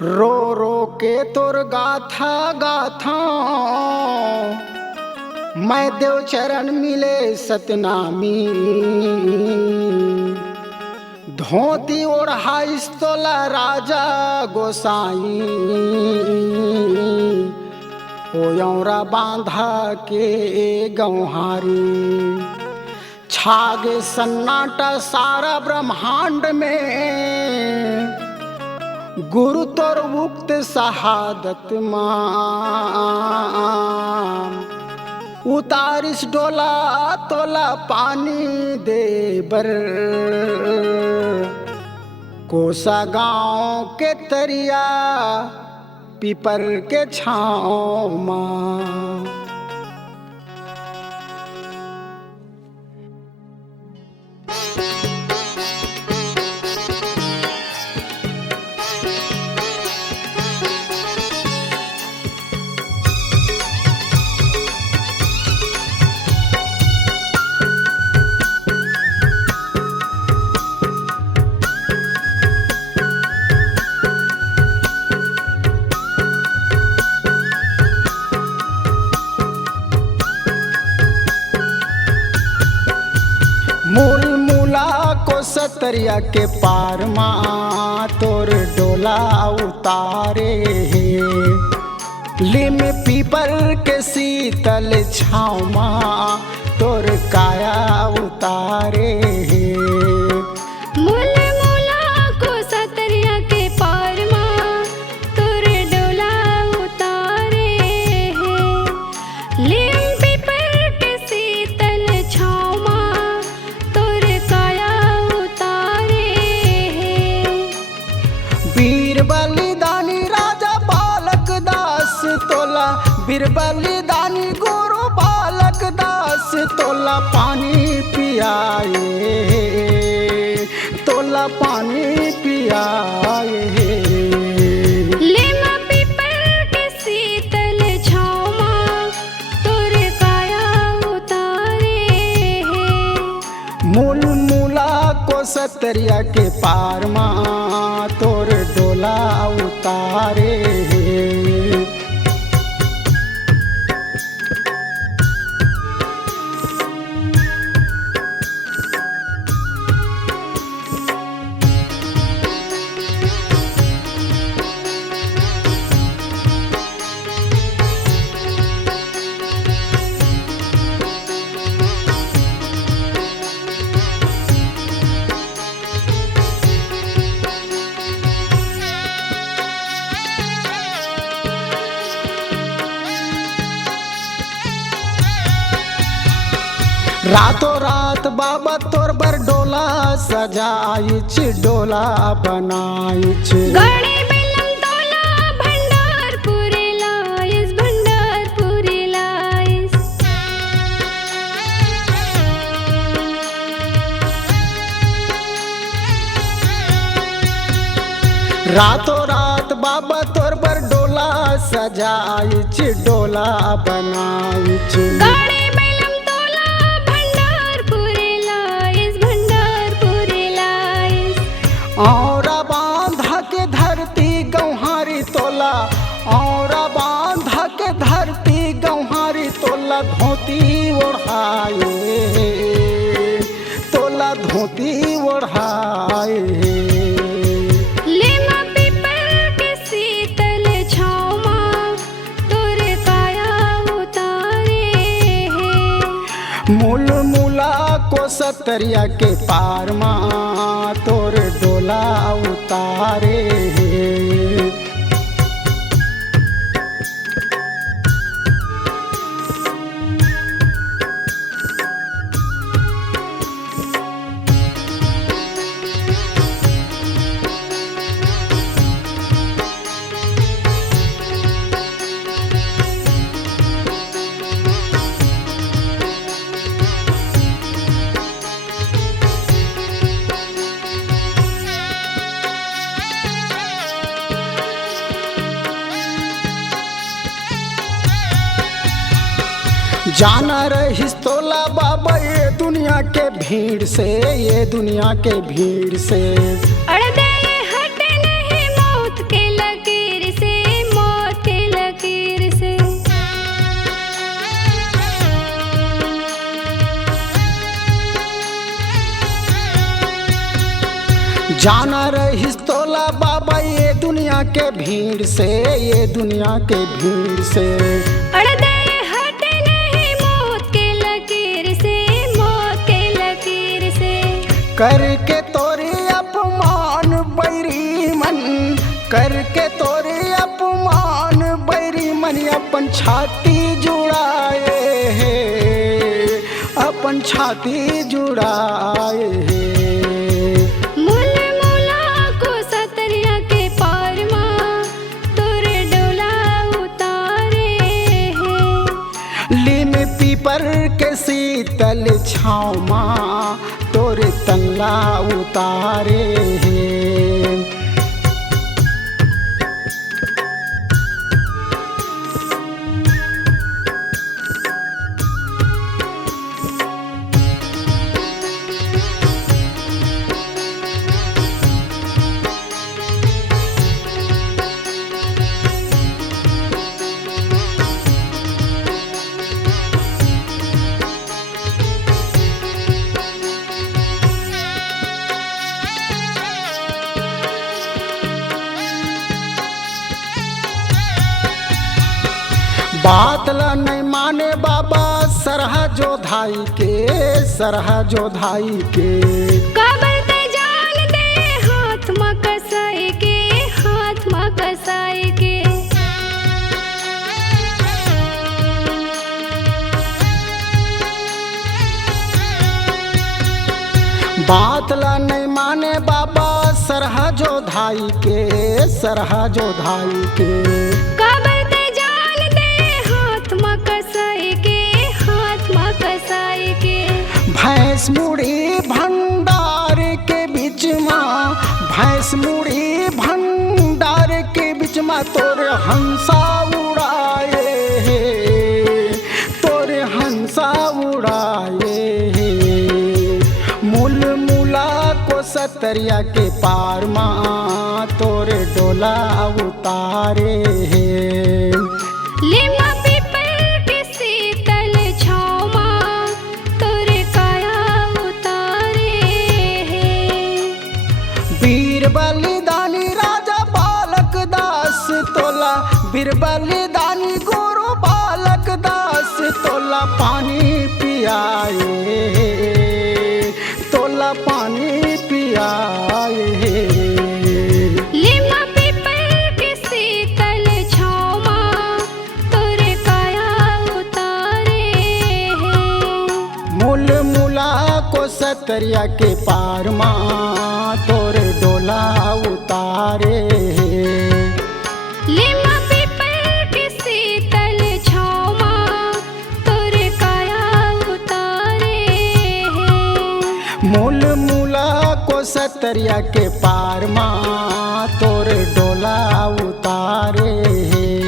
रो रो के तोर गाथा गाथा मैं देव चरण मिले सतनामी। धोती ओढ़ाइस तोला राजा गोसाई ओयौरा बांधा के गौहारी। छागे सन्नाटा सारा ब्रह्मांड में गुरु तोर मुक्त शहादत मां। उतारिस डोला तोला पानी देबर कोसा गांव के तरिया पीपर के छाँव मां। मूल मूला को सतरिया के पार माँ तोर डोला उतारे है। लिम पीपर के शीतल छाँव माँ तोर काया उतारे है। मूल मूला को सतरिया के पार माँ तोर डोला उतारे है। लिम पीपर के शीतल छाँव माँ तोर काया उतारे है। वीर बलिदानी राजा बालक दास तोला वीर बलिदानी गुरु बालक दास तोला पानी पियाए तोला पानी पियाए। लिम पीपर के शीतल छाँव माँ तोर काया उतारे है। मूल मूला को सतरिया के पार माँ तोर डोला उतारे है। रातों रात बाबा तोर बर डोला सजाइच डोला बनाइच। गणे बेलम तोला भंडारपुर लाइस भंडारपुर लाइस। रातों रात बाबा तोर बर डोला सजाइच डोला बनाइच। गणे बेलम तोला भंडारपुर लाइस भंडारपुर लाइस। औरा बांधा के धरती गौहारी तोला औरा बांधा के धरती गौहारी तोला धोती ओढ़ाए तोला धोती ओढ़ाए। लिम पीपर के शीतल छाँव माँ तोर काया उतारे है। मूल मूला को सतरिया के पार माँ तोर डोला उतारे है। जाना रहिस तोला बाबा ये दुनिया के भीड़ से ये दुनिया के भीड़ से। अड़ दे हट नहीं मौत के लगे जाना रहिस तोला बाबा ये दुनिया के भीड़ से, ये दुनिया के भीड़ से। अड़ दे हटे नहीं मौत के लकीर से, मौत के लकीर से। करके तोरे अपमान बैरी मन, करके तोरे अपमान बैरी मन अपन छाती जुड़ाए है, अपन छाती जुड़ाए है। मूल मूला को सतरिया के पार माँ तोरे डोला उतारे है। लीम पीपर के शीतल छाँव माँ तोरे तंगला उतारे है। बात ला नहीं माने बाबा सरहा जोधाई के, सरहा जोधाई के। काबर ते जान दे हाथ में कसाई के, हाथ में कसाई के। बात ला नहीं माने बाबा सरहा जोधाई के, सरहा जोधाई के। काबर ते जान दे हाथ में कसाई के, हाथ में कसाई के। भैंस मुड़ी भंडार के बीच में, भैंस मुड़ी भंडार के बीच में तोरे हंसा उड़ाए हे, तोरे हंसा उड़ाए हे। मूल मूला को सतरिया के पार माँ तोरे डोला उतारे हे। लीमा पीपल के शीतल छाँव माँ तोरे काया उतारे है। वीर बलिदानी राजा बालक दास तोला, वीर बलिदानी गुरु बालक दास तोला पानी पियाए, तोला पानी पियाए। लीमा पीपल के शीतल छाँव माँ तोरे काया उतारे है। मूल मूला को सतरिया के पार माँ तोरे डोला उतारे हे। लीमा पीपल के शीतल छाँव माँ तोरे काया उतारे है। मूल मूला को सतरिया के पार माँ तोरे डोला उतारे हे।